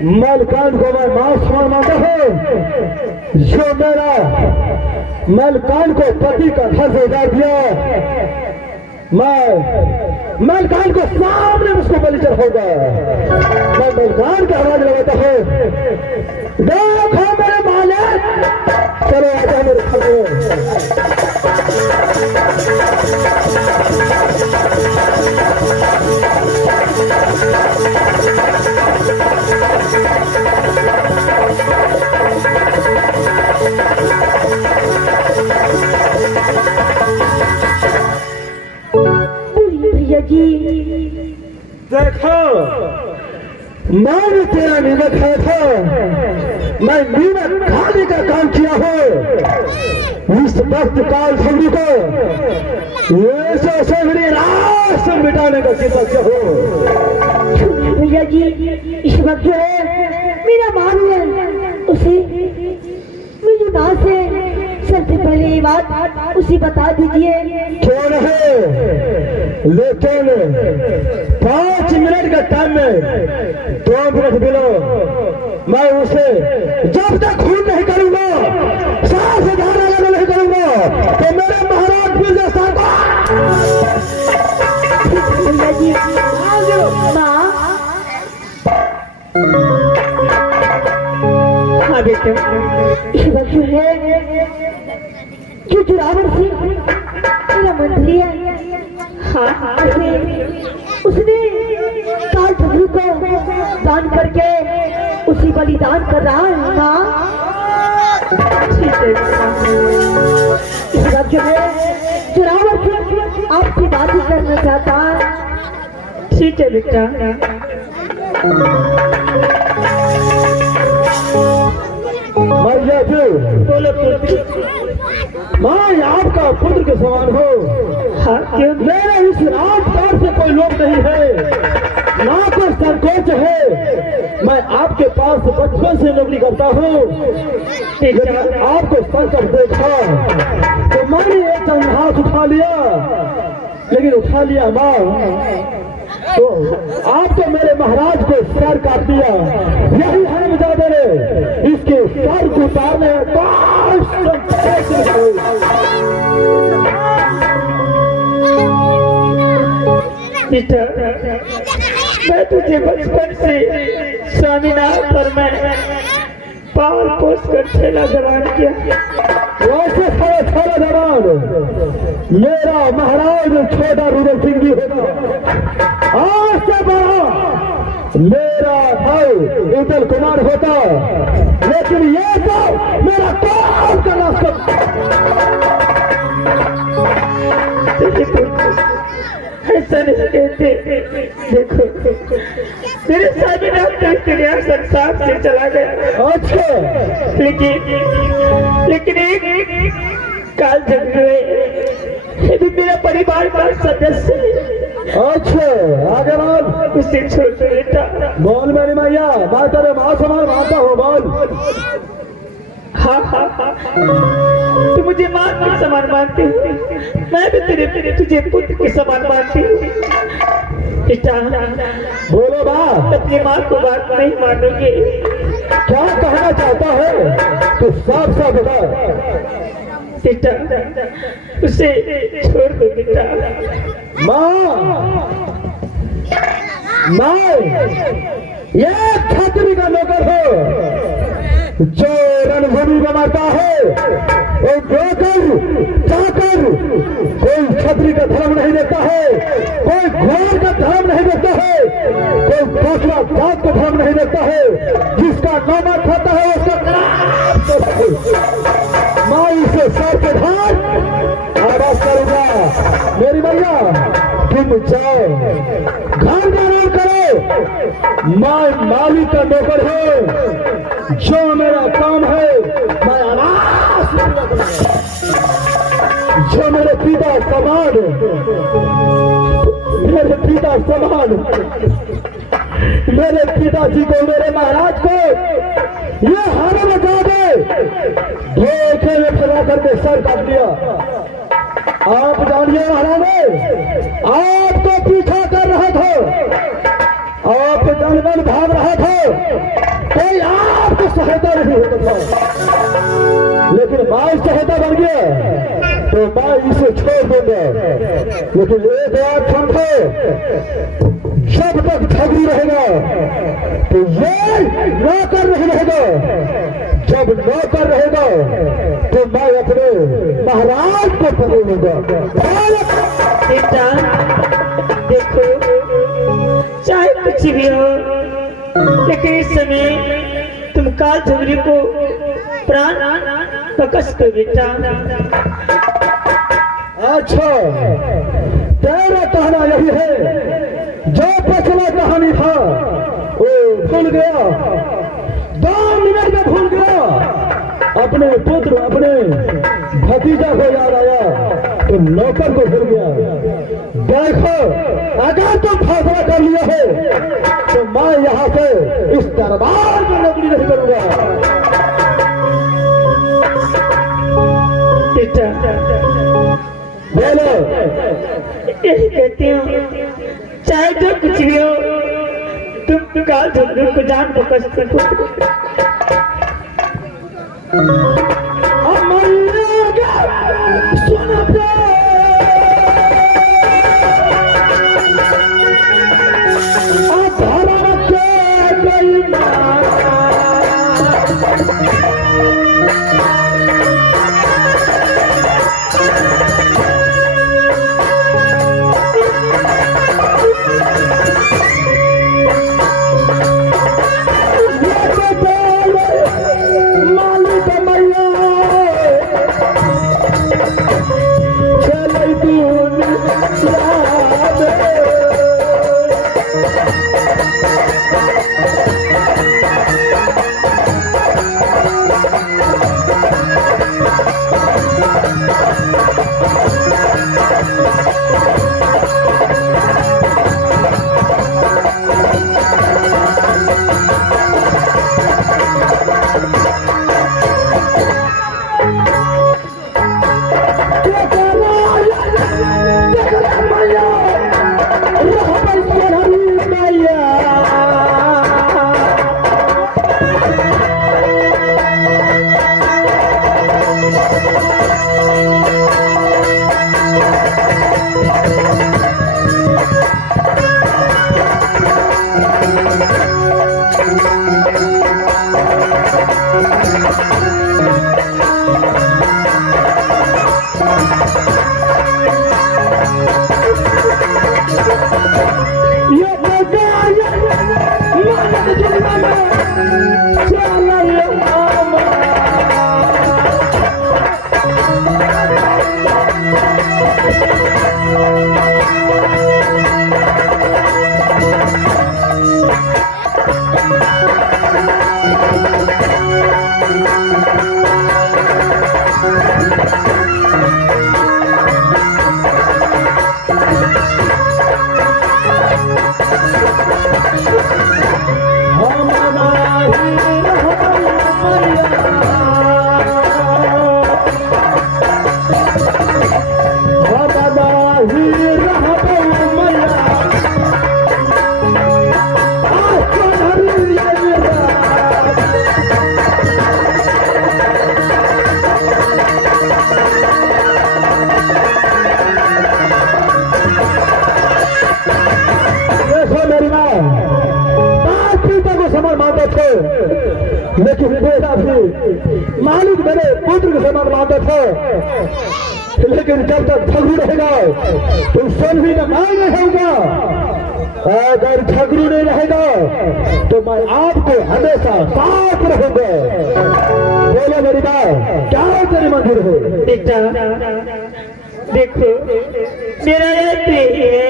मलकान को मैं मां मानता हूँ, जो मेरा मलकान को पति का घर से उतार दिया, मैं मलकान को सामने उसको बलिचर होगा। मैं मलकान की आवाज लगाता हूँ, देखो मेरे मालिक, चलो आजा मेरे घर। भैया जी देखो, मैंने तेरा नीमक खाया था, मैं नीमक खाने का काम किया हूँ। इस वक्त काल संधि को ऐसे सगड़ी रात से मिटाने का चिंता हो। भैया जी, इस वक्त जो है मेरा मानू है, उसे मेरी माँ से सबसे पहले ये बात उसे बता दीजिए। क्यों नहीं, लेकिन 5 मिनट का टाइम में 2 मिनट मिलो, मैं उसे जब तक खून नहीं करूंगा, सांस धारा लगा नहीं करूंगा, तो मेरे महाराज मिल जाता। भैया जी, माँ, हाँ बेटे, इस वक्त जो है जो जुरावर सिंह मेरा मंत्री है, हाँ उसने काल ठगू को दान करके उसी बलिदान कर रहा है। माँ ठीक है, इस वक्त जो है जुरावर सिंह आपसे बात ही करना चाहता है। ठीक है बेटा। मैया जी, बोलो मैं आपका पुत्र के समान हो। मेरे इस राजपाट से कोई लोग नहीं है, ना कोई संकोच है। मैं आपके पास बचपन से नौकरी करता हूँ। आपको संकट देखा तो मैंने एक हाथ उठा लिया, लेकिन उठा लिया माँ तो आप तो मेरे महाराज को सर काट दिया। यही हरमजादे ने इसके सर को उतारने बेटा, मैं तुझे बचपन से स्वामीनाथ पर मैं पाल पोस कर ठेला जवान किया। वैसे थोड़ा जवान मेरा महाराज छोटा रुद्र सिंह जी होगा, आज से बड़ा मेरा भाई उत्तल कुमार होता, लेकिन ये तो मेरा काम का रास्ता। ऐसा नहीं कहते, देखो तेरे स्वामीनाथ का क्रिया संसार से चला गया। अच्छा, लेकिन एक काल जग गए, भी मेरा परिवार का सदस्य है। अच्छा, आगे बोल। उसे छोड़ दो बेटा। बोल मेरी मैया, मैं तेरे माँ समान मानता हूँ, बोल। हाँ, तू मुझे माँ के समान मानती है, मैं भी तुझे पुत्र के समान मानती हूँ। बेटा बोलो बात। अपनी माँ को बात नहीं मानोगे। क्या कहना चाहता है तू साफ साफ बता। बेटा उसे छोड़ दो बेटा। मैं ये छतरी का नौकर हो, जो रणभूमि में मरता है और जोकर जाकर कोई छतरी का धर्म नहीं देता है, कोई घोड़ का धर्म नहीं देता है, कोई दूसरा जात का धर्म नहीं देता है। जिसका नामा खाता है उसका मैं इसे सर के धार आवाज करूंगा। मेरी मैया तुम जाओ, घर में आराम करो, मैं मालिक का नौकर हूँ। जो मेरा काम है मैं आराम से पूरा करूंगा। जो मेरे पिता समान मेरे पिताजी को, मेरे महाराज को ये हारे में जा दे, धोखे में फंसा करके सर काट दिया। आप जानिए महाराज, आप तो पीछा कर रहा था, आप जनगण भाग रहा था, कोई आपको सहायता नहीं होता था, लेकिन मैं सहायता बन गया तो मैं इसे छोड़ दूंगा। लेकिन एक बात समझो, जब तक ठगी रहेगा तो ये नौकर नहीं रहेगा। जब नौकर रहेगा तो मैं अपने महाराज को पकड़ूंगा। बेटा देखो, चाहे कुछ भी हो, लेकिन इस समय तुम काल झगड़ी को प्राण बकस कर बेटा। अच्छा, तेरा कहना यही है, जो पिछला कहानी था वो भूल गया, 2 मिनट में भूल गया। अपने पुत्र, अपने भतीजा को याद आया तो नौकर को भूल गया। देखो, अगर तुम फैसला कर लिया है तो मैं यहाँ से इस दरबार में नौकरी नहीं करूंगा। बोलो। यही कहती हूँ, चाहे जो कुछ भी हो, तुम काल झगड़ी को जान बकस सको। लेकिन बेटा भी मालिक मेरे पुत्र के समान मानता था। लेकिन जब तक झगड़ू रहेगा तो सभी का मैं नहीं होगा। अगर झगड़ू नहीं रहेगा तो मैं आपको हमेशा साथ रहूंगा। बोलो मेरी बात, क्या तेरी मंजूर हो? बेटा देखो, मेरा यह प्रेम है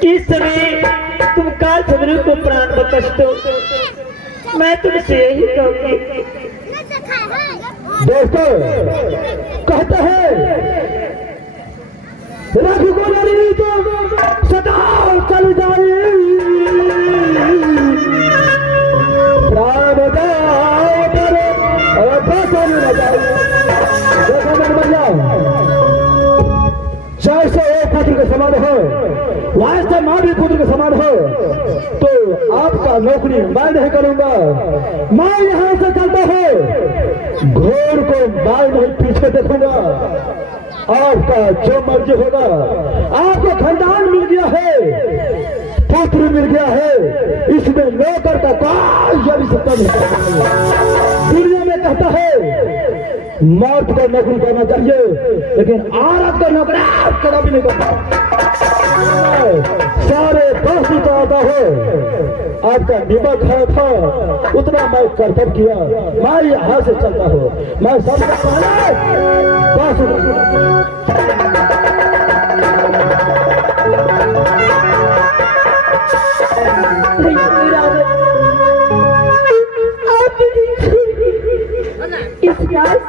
कि इस समय तुम काल चंद्र को प्राण बकस्ट हो। मैं तुमसे यही कहूंगी। दोस्तों कहते हैं रघुकुल तो सदा चल जाए, प्राण दाओ पर बचन न जाए। देखो मेरे भैया, जैसे एक पुत्र के समान हो वास्तव माँ भी पुत्र के समान हो, तो आपका नौकरी मैं नहीं करूंगा। मैं यहाँ से चलता हूँ, घोड़ को मैं नहीं पीछे देखूंगा। आपका जो मर्जी होगा। आपको खानदान मिल गया है, पुत्र मिल गया है, इसमें नौकर का कोई जब सकता नहीं। दुनिया में कहता है मर्द का नौकरी करना चाहिए, लेकिन औरत का नौकरी कदा भी नहीं करता। सारे दोस्त तो आता है, आपका निमक खाया था उतना मैं कर्तव्य किया। मैं यहाँ से चलता हूँ, मैं सबसे पहले इस रात से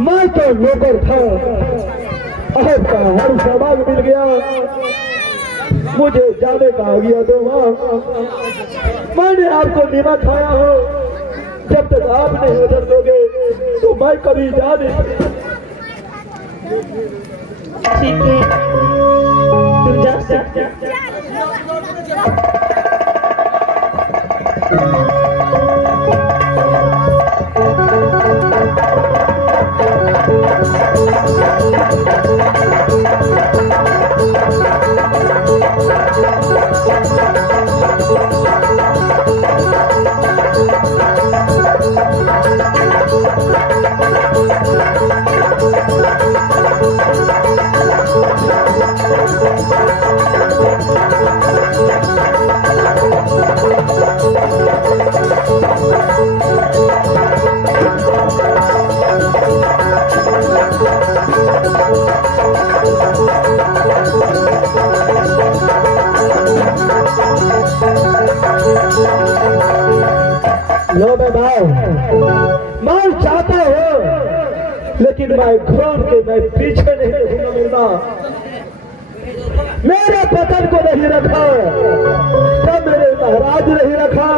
मैं तो नौकर था, आपका हर समाज मिल गया, मुझे जाने का आ गया दो। मैंने आपको नीमा खाया हो, जब तक आप नहीं उधर दोगे तो मैं कभी जा नहीं। ठीक है, तुम जा सकते। लो मैं चाहता हूँ, लेकिन मैं घोर के मैं पीछे नहीं रहूंगा मिलना। मेरे पतन को नहीं रखा, जब मेरे महाराज नहीं रखा,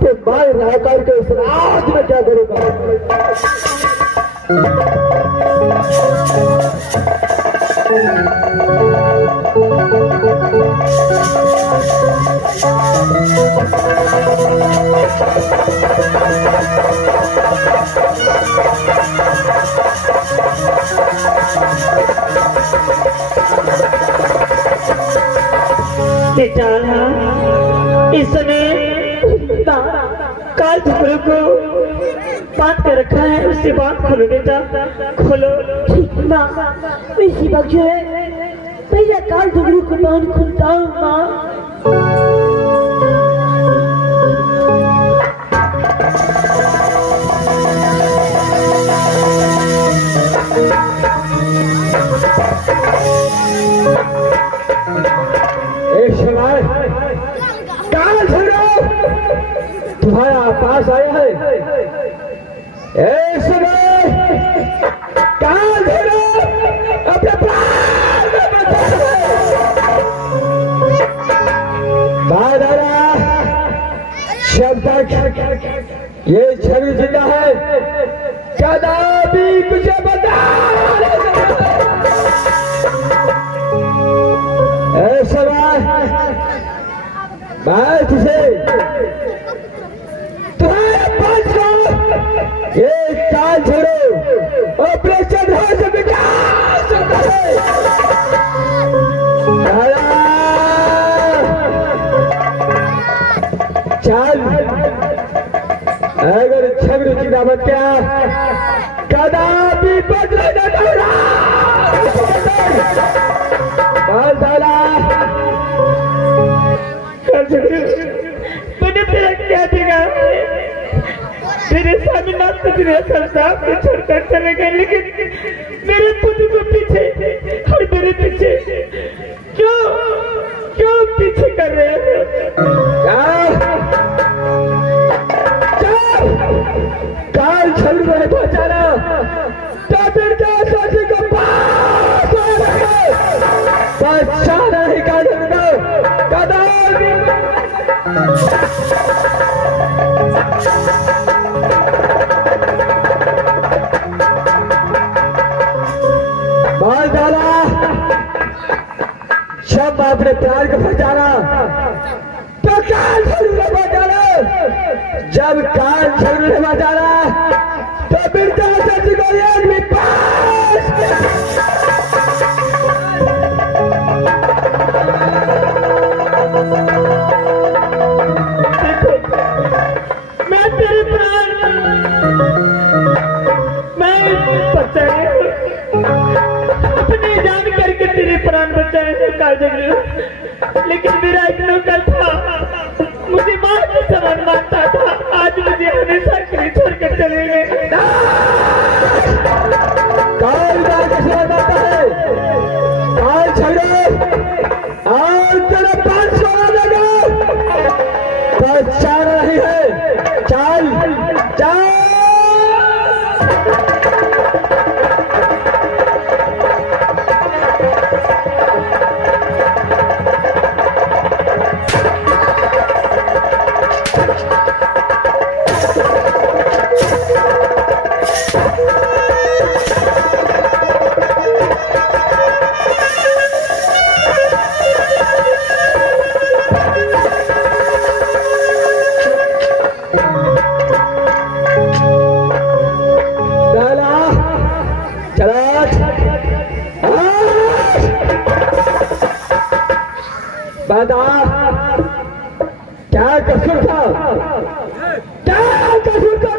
तो मैं रह करके इस राज में क्या करूंगा। इस समय काल झुकड़ू को बांध कर रखा है, उससे बात खोलो बेटा, खोलो। माँ इसी वक्त जो है भैया काल झुगड़ू को बांध खुलता हूँ माँ। तुम्हारा पास आया है, अपने प्राण जब तक ये छवि जिंदा है, कदापि कुछ बता ऐसा मैं तुझे तुम्हारे पास का ये काल छोड़ो, ऑपरेशन हो से विकास चल। अगर छवि जिंदा बच गया, कदापि बदले न दौड़ा डाला। मैंने तेरा क्या देखा, तेरे सामने ना तुझे साहब को छोड़कर चले गए, लेकिन मेरे पुत्र को पीछे और मेरे पीछे क्यों पीछे कर रहे हो? काल छल रहे पहुंचाना, तो फिर क्या साथी को पहचाना ही काल मार डाला। जब अपने प्यार को पहचाना तो काल झगड़े पहचाना, जब काल झगड़े पहचाना तो फिर सच को एक भी पास। मैं तेरे प्राण मैं बचाए, अपने जान करके तेरे प्राण बचाए काल झगड़े, लेकिन मेरा एक नौकर था, मुझे मां के समान मानता था, आज मुझे हमेशा के लिए छोड़कर चले गए। काल मां के समान मानता है, काल झगड़े और तेरा 500 देगा, पहचान नहीं है। चल चल बता क्या कसूर था, क्या कसूर था।